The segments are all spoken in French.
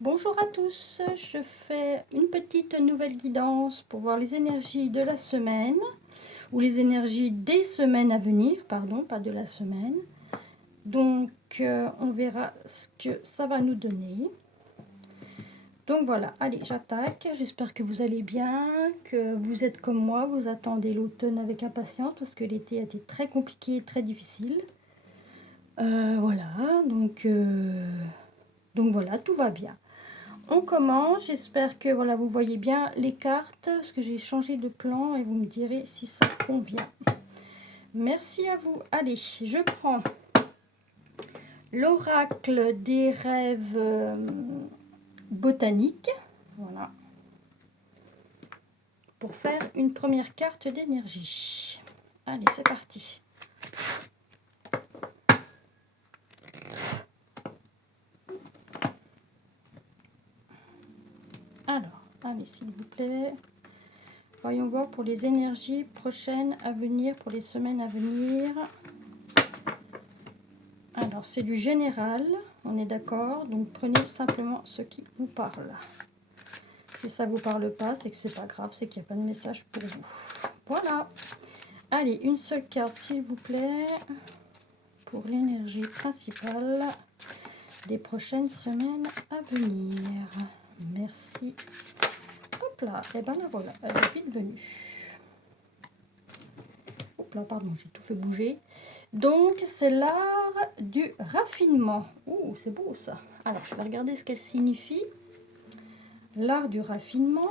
Bonjour à tous, je fais une petite nouvelle guidance pour voir les énergies de la semaine, ou les énergies des semaines à venir, pardon, pas de la semaine. Donc, on verra ce que ça va nous donner. Donc voilà, allez, j'attaque. J'espère que vous allez bien, que vous êtes comme moi, vous attendez l'automne avec impatience, parce que l'été a été très compliqué et très difficile. Voilà, donc voilà, tout va bien. On commence, j'espère que voilà, vous voyez bien les cartes, parce que j'ai changé de plan et vous me direz si ça convient. Merci à vous. Allez, je prends l'oracle des rêves botaniques, voilà, pour faire une première carte d'énergie. Allez, c'est parti. Alors, allez, s'il vous plaît. Voyons voir pour les énergies prochaines à venir, pour les semaines à venir. Alors, c'est du général, on est d'accord. Donc, prenez simplement ce qui vous parle. Si ça ne vous parle pas, c'est que c'est pas grave, c'est qu'il n'y a pas de message pour vous. Voilà. Allez, une seule carte, s'il vous plaît, pour l'énergie principale des prochaines semaines à venir. Merci. Hop là, et ben la voilà, elle est vite venue. Hop là, pardon, j'ai tout fait bouger. Donc, c'est l'art du raffinement. Oh, c'est beau ça. Alors, je vais regarder ce qu'elle signifie. L'art du raffinement.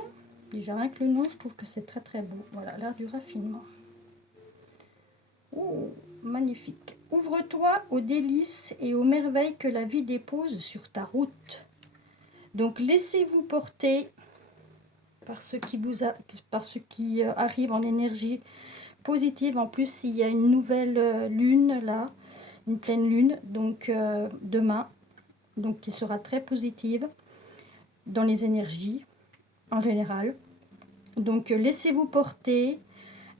Déjà, rien que le nom, je trouve que c'est très très beau. Voilà, l'art du raffinement. Oh, magnifique. Ouvre-toi aux délices et aux merveilles que la vie dépose sur ta route. Donc, laissez-vous porter par ce qui arrive en énergie positive. En plus, il y a une nouvelle lune là, une pleine lune, donc demain, donc qui sera très positive dans les énergies en général. Donc laissez-vous porter.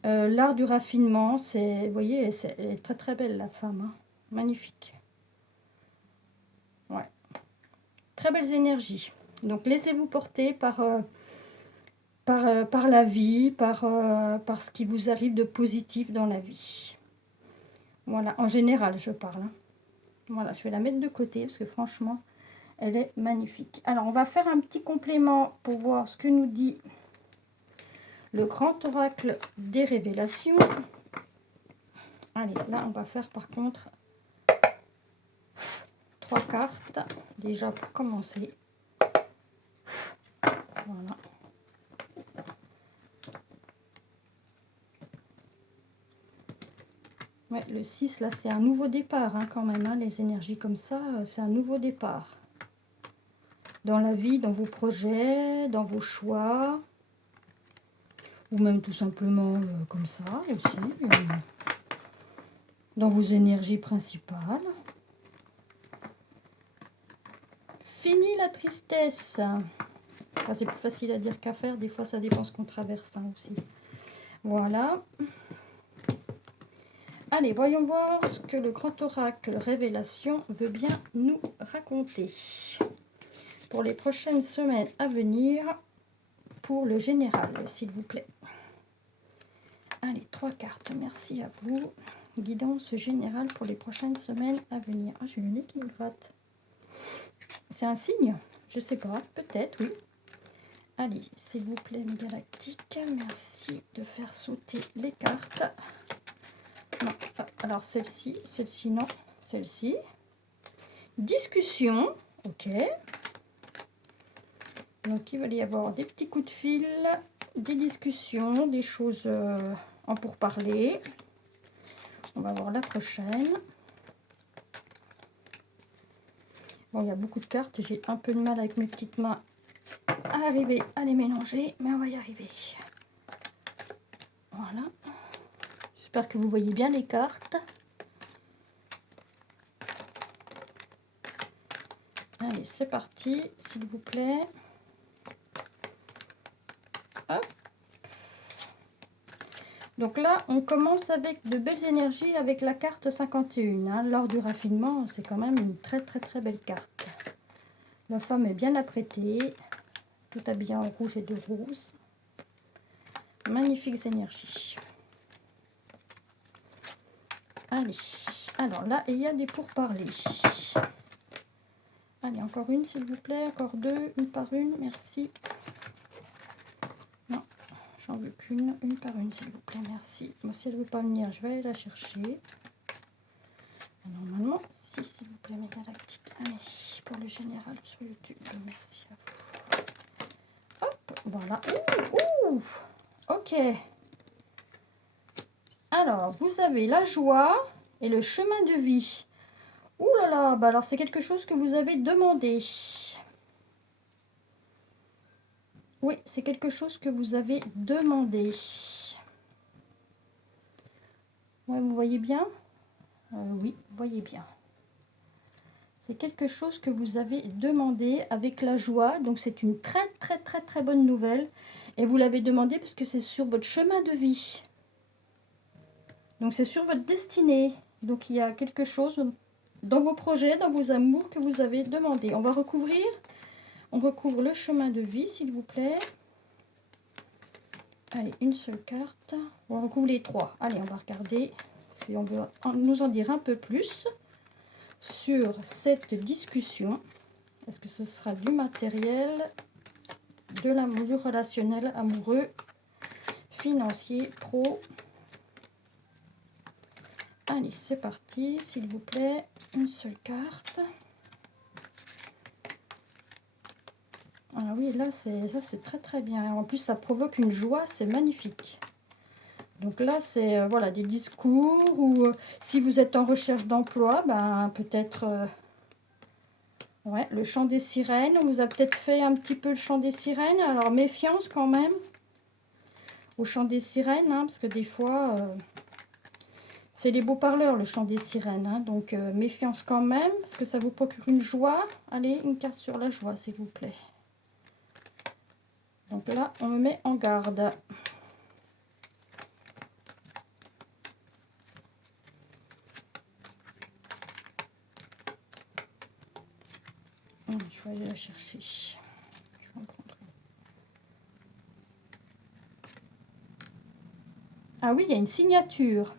L'art du raffinement, c'est, vous voyez, elle est très très belle la femme, hein. Magnifique. Ouais, très belles énergies. Donc laissez-vous porter par la vie, par ce qui vous arrive de positif dans la vie. Voilà, en général, je parle, hein. Voilà, je vais la mettre de côté parce que franchement, elle est magnifique. Alors, on va faire un petit complément pour voir ce que nous dit le grand oracle des révélations. Allez, là, on va faire par contre 3 cartes, déjà pour commencer. Voilà. Ouais, le 6, là, c'est un nouveau départ, hein, quand même, hein, les énergies comme ça, c'est un nouveau départ. Dans la vie, dans vos projets, dans vos choix, ou même tout simplement comme ça aussi, dans vos énergies principales. Fini la tristesse. Enfin, c'est plus facile à dire qu'à faire, des fois ça dépend ce qu'on traverse, hein, aussi. Voilà. Allez, voyons voir ce que le grand oracle révélation veut bien nous raconter pour les prochaines semaines à venir, pour le général, s'il vous plaît. Allez, 3 cartes, merci à vous. Guidance générale pour les prochaines semaines à venir. Ah, j'ai le nez qui me gratte. C'est un signe? Je sais pas, peut-être, oui. Allez, s'il vous plaît, mes galactiques, merci de faire sauter les cartes. Non, alors celle-ci, non, celle-ci. Discussion, ok. Donc il va y avoir des petits coups de fil, des discussions, des choses en pourparler. On va voir la prochaine. Bon, il y a beaucoup de cartes, j'ai un peu de mal avec mes petites mains à arriver à les mélanger, mais on va y arriver. Voilà. J'espère que vous voyez bien les cartes. Allez, c'est parti, s'il vous plaît. Hop. Donc là, on commence avec de belles énergies avec la carte 51. Hein. Lors du raffinement, c'est quand même une très très très belle carte. La femme est bien apprêtée, tout habillée en rouge et de rose. Magnifiques énergies. Allez, alors là, il y a des pourparlers. Allez, encore une s'il vous plaît, encore deux, une par une, merci. Non, j'en veux qu'une, une par une s'il vous plaît, merci. Moi, si elle ne veut pas venir, je vais aller la chercher. Normalement, si s'il vous plaît, mes galactiques. Allez, pour le général sur YouTube, merci à vous. Hop, voilà. Ouh, ouh. Ok. Alors, vous avez la joie et le chemin de vie. Ouh là là, bah alors c'est quelque chose que vous avez demandé. Oui, c'est quelque chose que vous avez demandé. Ouais, vous voyez bien? Oui, vous voyez bien. C'est quelque chose que vous avez demandé avec la joie. Donc c'est une très très très très bonne nouvelle. Et vous l'avez demandé parce que c'est sur votre chemin de vie. Donc c'est sur votre destinée. Donc il y a quelque chose dans vos projets, dans vos amours que vous avez demandé. On va recouvrir. On recouvre le chemin de vie, s'il vous plaît. Allez, une seule carte. On recouvre les trois. Allez, on va regarder si on veut nous en dire un peu plus sur cette discussion. Est-ce que ce sera du matériel, de l'amour, du relationnel, amoureux, financier, pro? Allez, c'est parti, s'il vous plaît. Une seule carte. Ah oui, là, ça c'est très très bien. En plus, ça provoque une joie, c'est magnifique. Donc là, c'est voilà, des discours ou si vous êtes en recherche d'emploi, ben, peut-être ouais, le chant des sirènes. On vous a peut-être fait un petit peu le chant des sirènes. Alors, méfiance quand même au chant des sirènes, hein, parce que des fois, c'est les beaux parleurs, le chant des sirènes. Hein, donc, méfiance quand même, parce que ça vous procure une joie. Allez, une carte sur la joie, s'il vous plaît. Donc là, on me met en garde. Je vais aller la chercher. Je vais en prendre une. Ah oui, il y a une signature.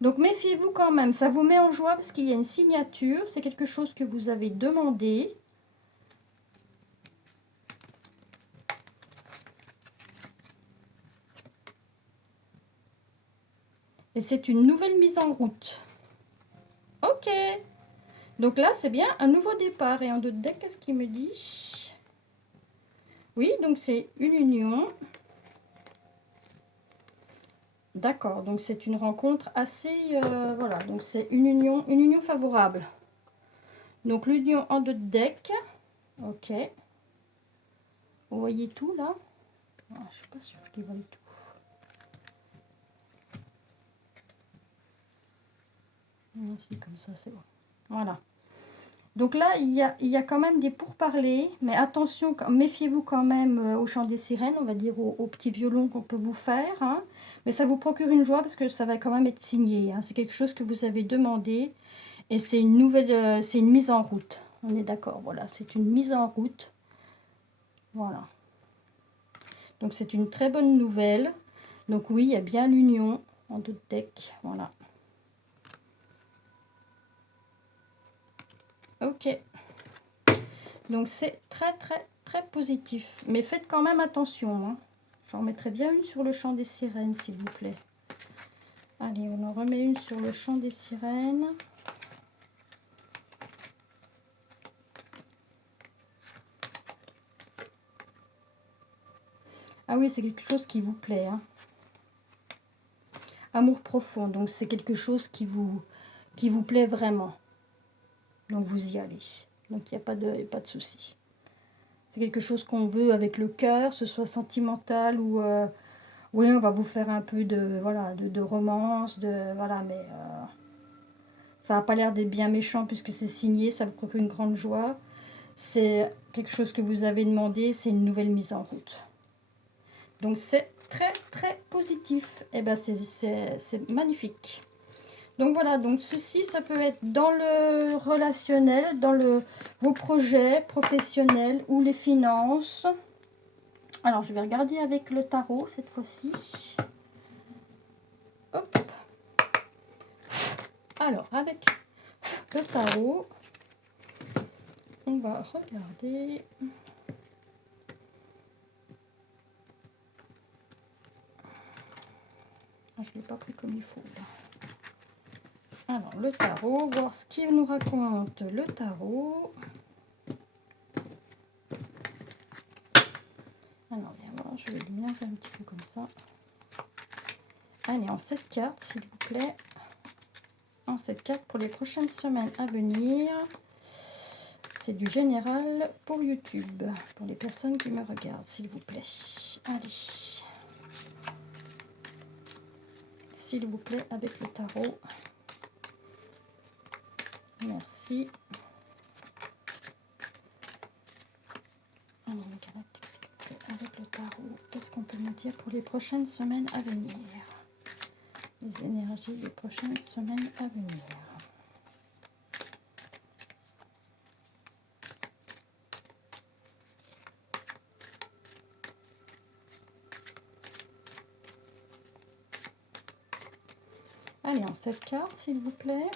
Donc méfiez-vous quand même. Ça vous met en joie parce qu'il y a une signature. C'est quelque chose que vous avez demandé. Et c'est une nouvelle mise en route. Ok. Donc là, c'est bien un nouveau départ. Et en deux de deck, qu'est-ce qu'il me dit? Oui, donc c'est une union. D'accord, donc c'est une rencontre assez... voilà, donc c'est une union favorable. Donc l'union en deux de deck. Ok. Vous voyez tout là? Je ne suis pas sûre qu'il voie tout. Ici, comme ça, c'est bon. Voilà. Donc là, il y a quand même des pourparlers, mais attention, méfiez-vous quand même au chant des sirènes, on va dire au petit violon qu'on peut vous faire. Hein. Mais ça vous procure une joie parce que ça va quand même être signé. Hein. C'est quelque chose que vous avez demandé et c'est une nouvelle, c'est une mise en route. On est d'accord, voilà, c'est une mise en route. Voilà. Donc c'est une très bonne nouvelle. Donc oui, il y a bien l'union en deux deck, voilà. Ok. Donc c'est très très très positif. Mais faites quand même attention. Hein. J'en mettrai bien une sur le chant des sirènes, s'il vous plaît. Allez, on en remet une sur le chant des sirènes. Ah oui, c'est quelque chose qui vous plaît. Hein. Amour profond. Donc c'est quelque chose qui vous plaît vraiment. Donc vous y allez. Donc il n'y a pas de souci. C'est quelque chose qu'on veut avec le cœur, ce soit sentimental ou... oui, on va vous faire un peu de, voilà, de romance, voilà, mais ça n'a pas l'air d'être bien méchant puisque c'est signé, ça vous procure une grande joie. C'est quelque chose que vous avez demandé, c'est une nouvelle mise en route. Donc c'est très très positif. Et ben c'est magnifique. Donc voilà, donc ceci, ça peut être dans le relationnel, dans vos projets professionnels ou les finances. Alors, je vais regarder avec le tarot cette fois-ci. Hop. Alors, avec le tarot, on va regarder. Ah, je ne l'ai pas pris comme il faut. Alors, le tarot, voir ce qu'il nous raconte le tarot. Alors, bien voir, je vais lui mélanger un petit peu comme ça. Allez, en 7 cartes, s'il vous plaît. En 7 cartes pour les prochaines semaines à venir. C'est du général pour YouTube, pour les personnes qui me regardent, s'il vous plaît. Allez. S'il vous plaît, avec le tarot. Merci. Alors, le galactique, s'il vous plaît, avec le tarot. Qu'est-ce qu'on peut nous dire pour les prochaines semaines à venir? Les énergies des prochaines semaines à venir. Allez, en 7 cartes, s'il vous plaît.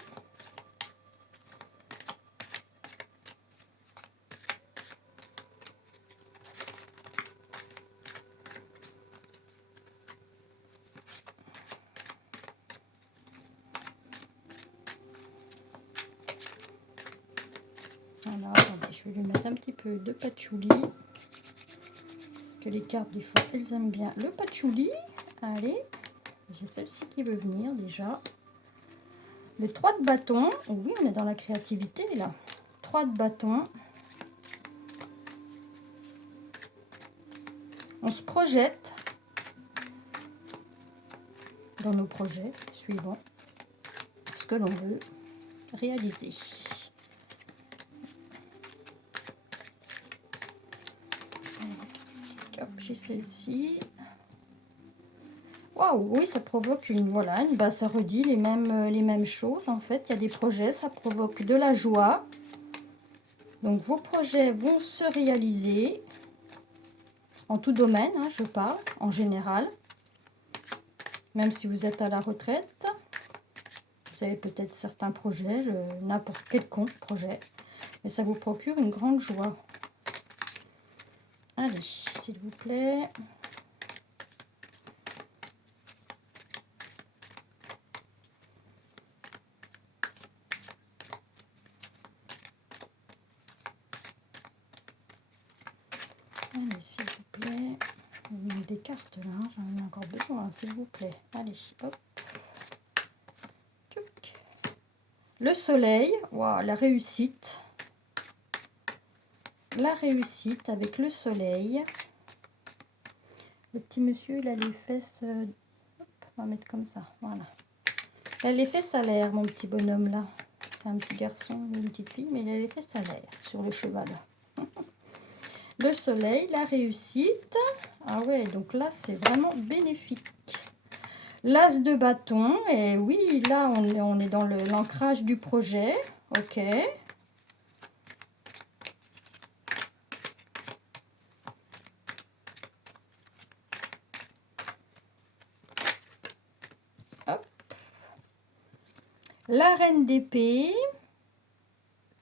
Alors, attendez, je vais lui mettre un petit peu de patchouli. Parce que les cartes, des fois, elles aiment bien le patchouli. Allez, j'ai celle-ci qui veut venir déjà. Le 3 de bâton. Oui, on est dans la créativité, là. 3 de bâton. On se projette dans nos projets suivants. Ce que l'on veut réaliser. Hop, j'ai celle-ci. Waouh, oui, ça provoque une, voilà, bah, ça redit les mêmes choses en fait. Il y a des projets, ça provoque de la joie. Donc vos projets vont se réaliser en tout domaine, hein, je parle, en général. Même si vous êtes à la retraite, vous avez peut-être certains projets, n'importe quel projet, mais ça vous procure une grande joie. Allez, s'il vous plaît. Allez, s'il vous plaît. Il y a des cartes là, hein, j'en ai encore besoin, s'il vous plaît. Allez, hop. Tchouc. Le soleil, wow, la réussite. La réussite avec le soleil. Le petit monsieur, il a les fesses... hop, on va mettre comme ça, voilà. Il a les fesses à l'air, mon petit bonhomme là. C'est un petit garçon ou une petite fille, mais il a les fesses à l'air sur le cheval. Le soleil, la réussite. Ah ouais, donc là, c'est vraiment bénéfique. L'as de bâton. Et oui, là, on est dans l'ancrage du projet. Ok. Hop. La reine d'épée.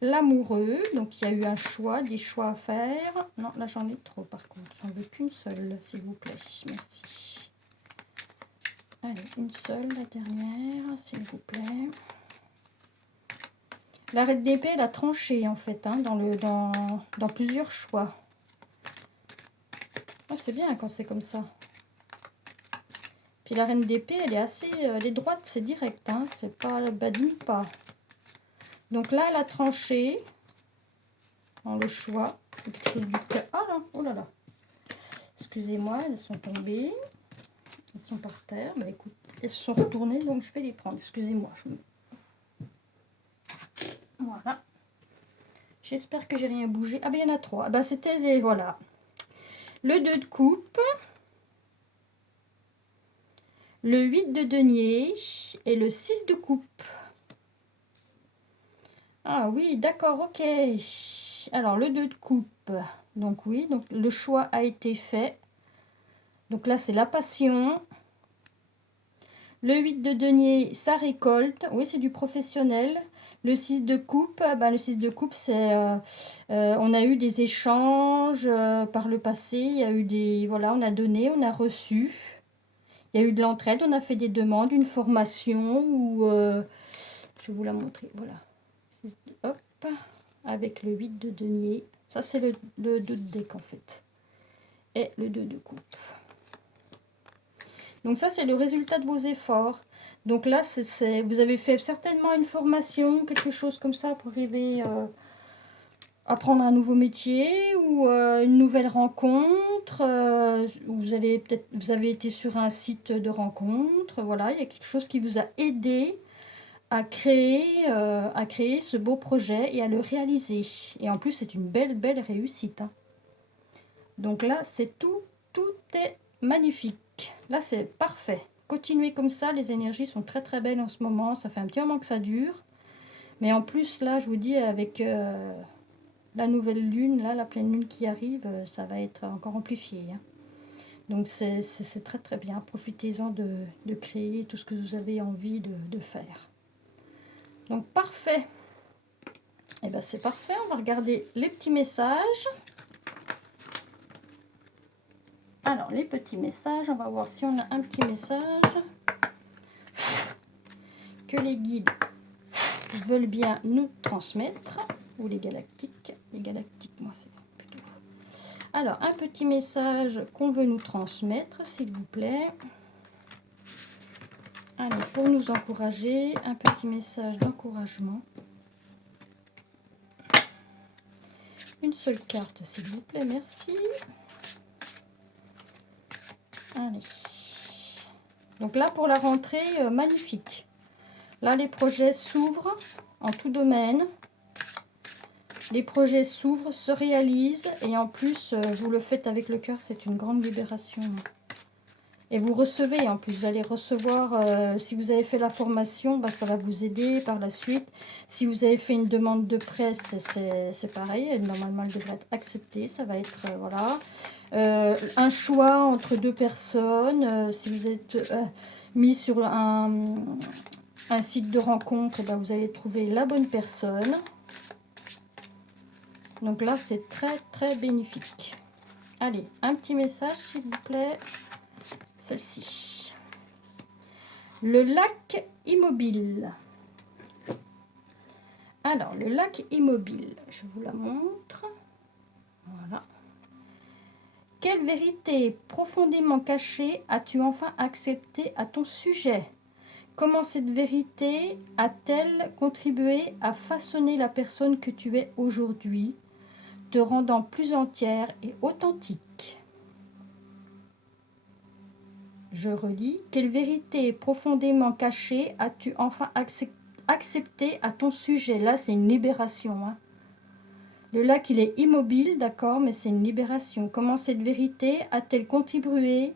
L'amoureux. Donc, il y a eu un choix, des choix à faire. Non, là, j'en ai trop, par contre. J'en veux qu'une seule, s'il vous plaît. Merci. Allez, une seule, la dernière, s'il vous plaît. La reine d'épée, elle a tranché, en fait, hein, dans plusieurs choix. Ah, c'est bien quand c'est comme ça. Puis la reine d'épée, elle est assez... elle est droite, c'est direct, hein, c'est pas... elle badine pas. Donc là, elle a tranché dans le choix. Quelque chose du... Ah là, oh là là. Excusez-moi, elles sont tombées. Elles sont par terre. Bah écoute, elles se sont retournées, donc je vais les prendre. Excusez-moi. Voilà. J'espère que j'ai rien bougé. Ah ben il y en a 3. Ah ben c'était les... Voilà. Le 2 de coupe. le 8 de denier et le 6 de coupe. Ah oui, d'accord, ok. Alors, le 2 de coupe. Donc oui, donc le choix a été fait. Donc là, c'est la passion. Le 8 de denier, ça récolte. Oui, c'est du professionnel. Le 6 de coupe, le 6 de coupe, c'est... on a eu des échanges par le passé. Il y a eu des... Voilà, on a donné, on a reçu. Il y a eu de l'entraide, on a fait des demandes, une formation ou... je vais vous la montrer, voilà. Hop, avec le 8 de denier. Ça, c'est le 2 de deck, en fait. Et le 2 de coupe. Donc ça, c'est le résultat de vos efforts. Donc là, vous avez fait certainement une formation, quelque chose comme ça pour arriver à apprendre un nouveau métier ou une nouvelle rencontre. Vous avez été sur un site de rencontre. Voilà, il y a quelque chose qui vous a aidé à créer ce beau projet et à le réaliser. Et en plus, c'est une belle réussite, hein. Donc là, c'est tout est magnifique. Là, c'est parfait. Continuez comme ça, les énergies sont très belles en ce moment. Ça fait un petit moment que ça dure. Mais en plus, là, je vous dis, avec la nouvelle lune, là, la pleine lune qui arrive, ça va être encore amplifié, hein. Donc, c'est très bien. Profitez-en de créer tout ce que vous avez envie de faire. Donc, parfait. Et bien, c'est parfait. On va regarder les petits messages. Alors, les petits messages, on va voir si on a un petit message que les guides veulent bien nous transmettre, ou les galactiques. Les galactiques, moi, c'est plutôt... Alors, un petit message qu'on veut nous transmettre, s'il vous plaît. Allez, pour nous encourager, un petit message d'encouragement. Une seule carte, s'il vous plaît, merci. Allez. Donc là, pour la rentrée, magnifique. Là, les projets s'ouvrent en tout domaine. Les projets s'ouvrent, se réalisent. Et en plus, vous le faites avec le cœur, c'est une grande libération. Et vous recevez, en plus, vous allez recevoir, si vous avez fait la formation, ça va vous aider par la suite. Si vous avez fait une demande de presse, c'est pareil. Normalement, elle devrait être acceptée. Ça va être, voilà. Un choix entre deux personnes. Si vous êtes mis sur un site de rencontre, vous allez trouver la bonne personne. Donc là, c'est très bénéfique. Allez, un petit message, s'il vous plaît. Celle-ci. Le lac immobile. Alors, le lac immobile, je vous la montre. Voilà. Quelle vérité profondément cachée as-tu enfin acceptée à ton sujet? Comment cette vérité a-t-elle contribué à façonner la personne que tu es aujourd'hui, te rendant plus entière et authentique? Je relis. Quelle vérité profondément cachée as-tu enfin accepté à ton sujet? Là, c'est une libération, hein. Le lac, il est immobile, d'accord, mais c'est une libération. Comment cette vérité a-t-elle contribué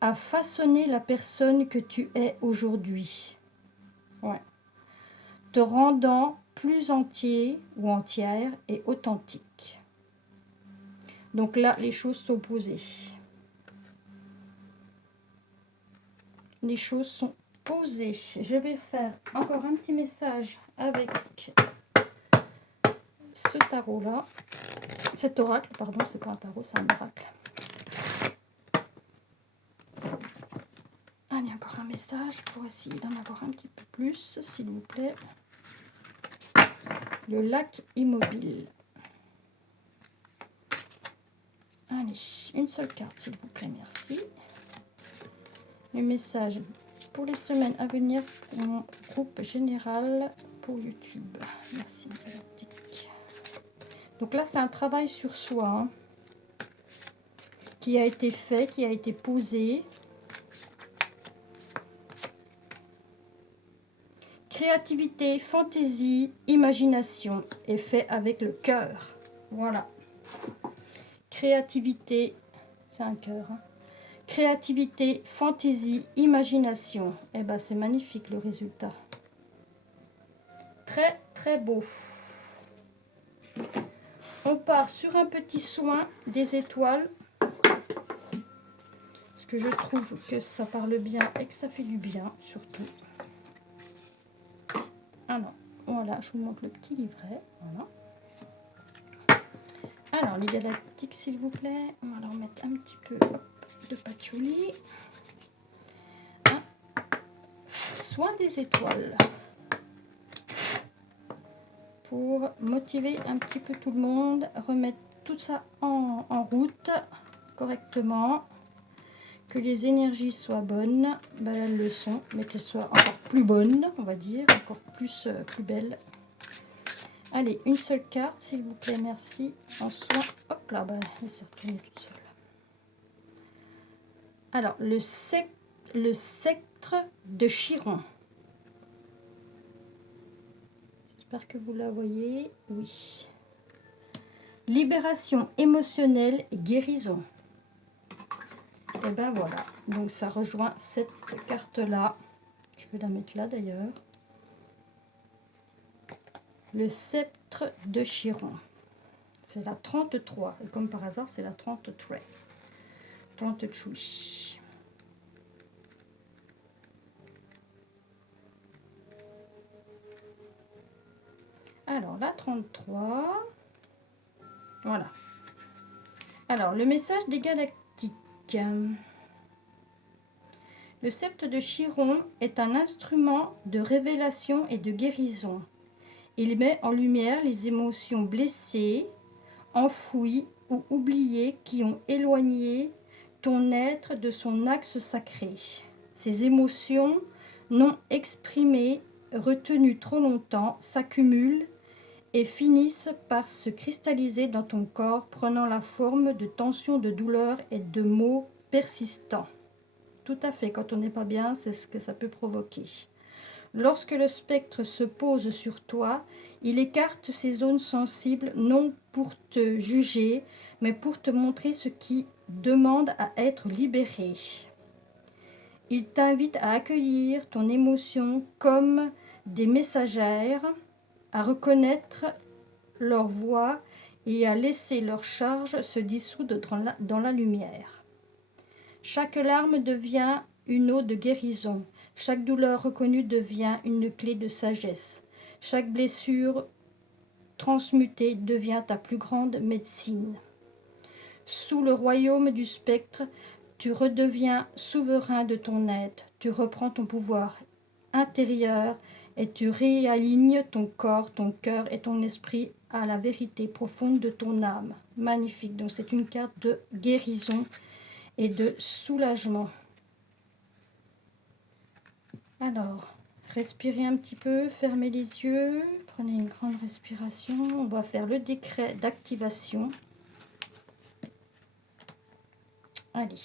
à façonner la personne que tu es aujourd'hui? Ouais. Te rendant plus entier ou entière et authentique. Donc là, les choses sont posées. Les choses sont posées. Je vais faire encore un petit message avec ce tarot-là. Cet oracle, pardon, c'est pas un tarot, c'est un oracle. Allez, encore un message pour essayer d'en avoir un petit peu plus, s'il vous plaît. Le lac immobile. Allez, une seule carte, s'il vous plaît, merci. Le message pour les semaines à venir pour mon groupe général pour YouTube. Merci. Donc là, c'est un travail sur soi, hein, qui a été fait, qui a été posé. Créativité, fantaisie, imagination est fait avec le cœur. Voilà. Créativité, c'est un cœur, hein. Créativité, fantaisie, imagination. Eh ben, c'est magnifique le résultat. Très, très beau. On part sur un petit soin des étoiles. Parce que je trouve que ça parle bien et que ça fait du bien, surtout. Alors, voilà, je vous montre le petit livret. Voilà. Alors, les galactiques, s'il vous plaît. On va leur mettre un petit peu hop, de patchouli. Soin des étoiles. Pour motiver un petit peu tout le monde, remettre tout ça en route correctement. Que les énergies soient bonnes, ben, elles le sont, mais qu'elles soient encore plus bonnes, on va dire, encore plus belles. Allez, une seule carte, s'il vous plaît, merci. En soin, hop là, ben, elle s'est retournée toute seule. Alors, le sceptre de Chiron. J'espère que vous la voyez. Oui. Libération émotionnelle et guérison. Et ben voilà. Donc, ça rejoint cette carte-là. Je vais la mettre là, d'ailleurs. Le sceptre de Chiron. C'est la 33. Et comme par hasard, c'est la 33. 33. Alors, la 33. Voilà. Alors, le message des galactiques. Le sceptre de Chiron est un instrument de révélation et de guérison. Il met en lumière les émotions blessées, enfouies ou oubliées qui ont éloigné ton être de son axe sacré. Ces émotions non exprimées, retenues trop longtemps, s'accumulent et finissent par se cristalliser dans ton corps, prenant la forme de tensions, de douleurs et de maux persistants. Tout à fait, quand on n'est pas bien, c'est ce que ça peut provoquer. Lorsque le spectre se pose sur toi, il écarte ces zones sensibles non pour te juger, mais pour te montrer ce qui demande à être libéré. Il t'invite à accueillir ton émotion comme des messagères, à reconnaître leur voix et à laisser leur charge se dissoudre dans la lumière. Chaque larme devient une eau de guérison. Chaque douleur reconnue devient une clé de sagesse. Chaque blessure transmutée devient ta plus grande médecine. Sous le royaume du spectre, tu redeviens souverain de ton être. Tu reprends ton pouvoir intérieur et tu réalignes ton corps, ton cœur et ton esprit à la vérité profonde de ton âme. Magnifique. Donc c'est une carte de guérison et de soulagement. Alors, respirez un petit peu, fermez les yeux, prenez une grande respiration. On va faire le décret d'activation. Allez,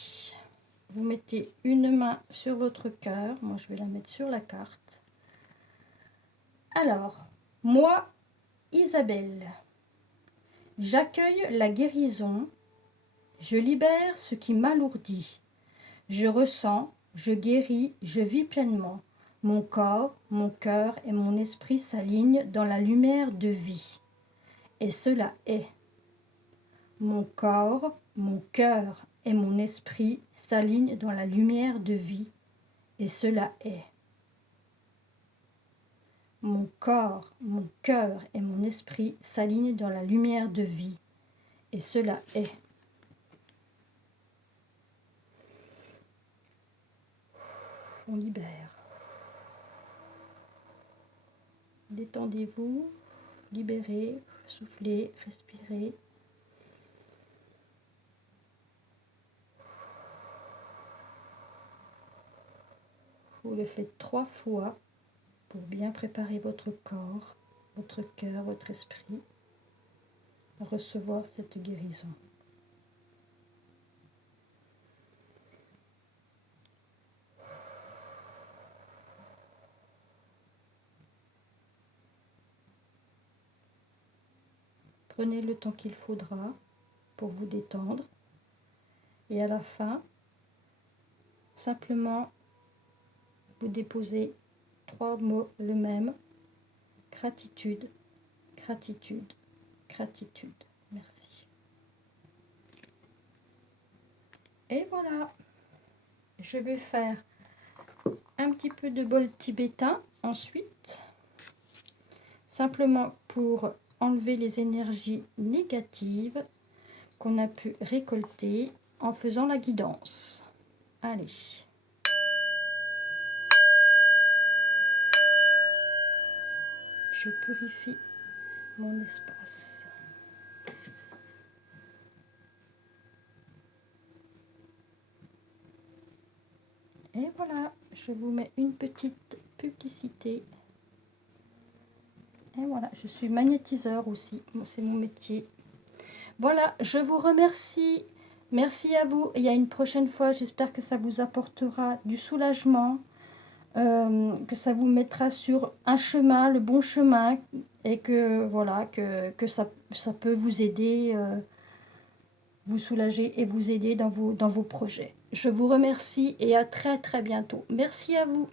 vous mettez une main sur votre cœur. Moi, je vais la mettre sur la carte. Alors, moi, Isabelle, j'accueille la guérison. Je libère ce qui m'alourdit. Je ressens, je guéris, je vis pleinement. Mon corps, mon cœur et mon esprit s'alignent dans la lumière de vie. Et cela est. Mon corps, mon cœur et mon esprit s'alignent dans la lumière de vie. Et cela est. Mon corps, mon cœur et mon esprit s'alignent dans la lumière de vie. Et cela est. On libère. Détendez-vous, libérez, soufflez, respirez. Vous le faites 3 fois pour bien préparer votre corps, votre cœur, votre esprit à recevoir cette guérison. Prenez le temps qu'il faudra pour vous détendre et à la fin, simplement, vous déposez 3 mots le même. Gratitude, gratitude, gratitude. Merci. Et voilà. Je vais faire un petit peu de bol tibétain ensuite. Simplement pour enlever les énergies négatives qu'on a pu récolter en faisant la guidance. Allez. Je purifie mon espace. Et voilà, je vous mets une petite publicité. Et voilà, je suis magnétiseur aussi, c'est mon métier. Voilà, je vous remercie. Merci à vous. Et à une prochaine fois, j'espère que ça vous apportera du soulagement, que ça vous mettra sur un chemin, le bon chemin, et que voilà, que ça peut vous aider, vous soulager et vous aider dans vos projets. Je vous remercie et à très très bientôt. Merci à vous.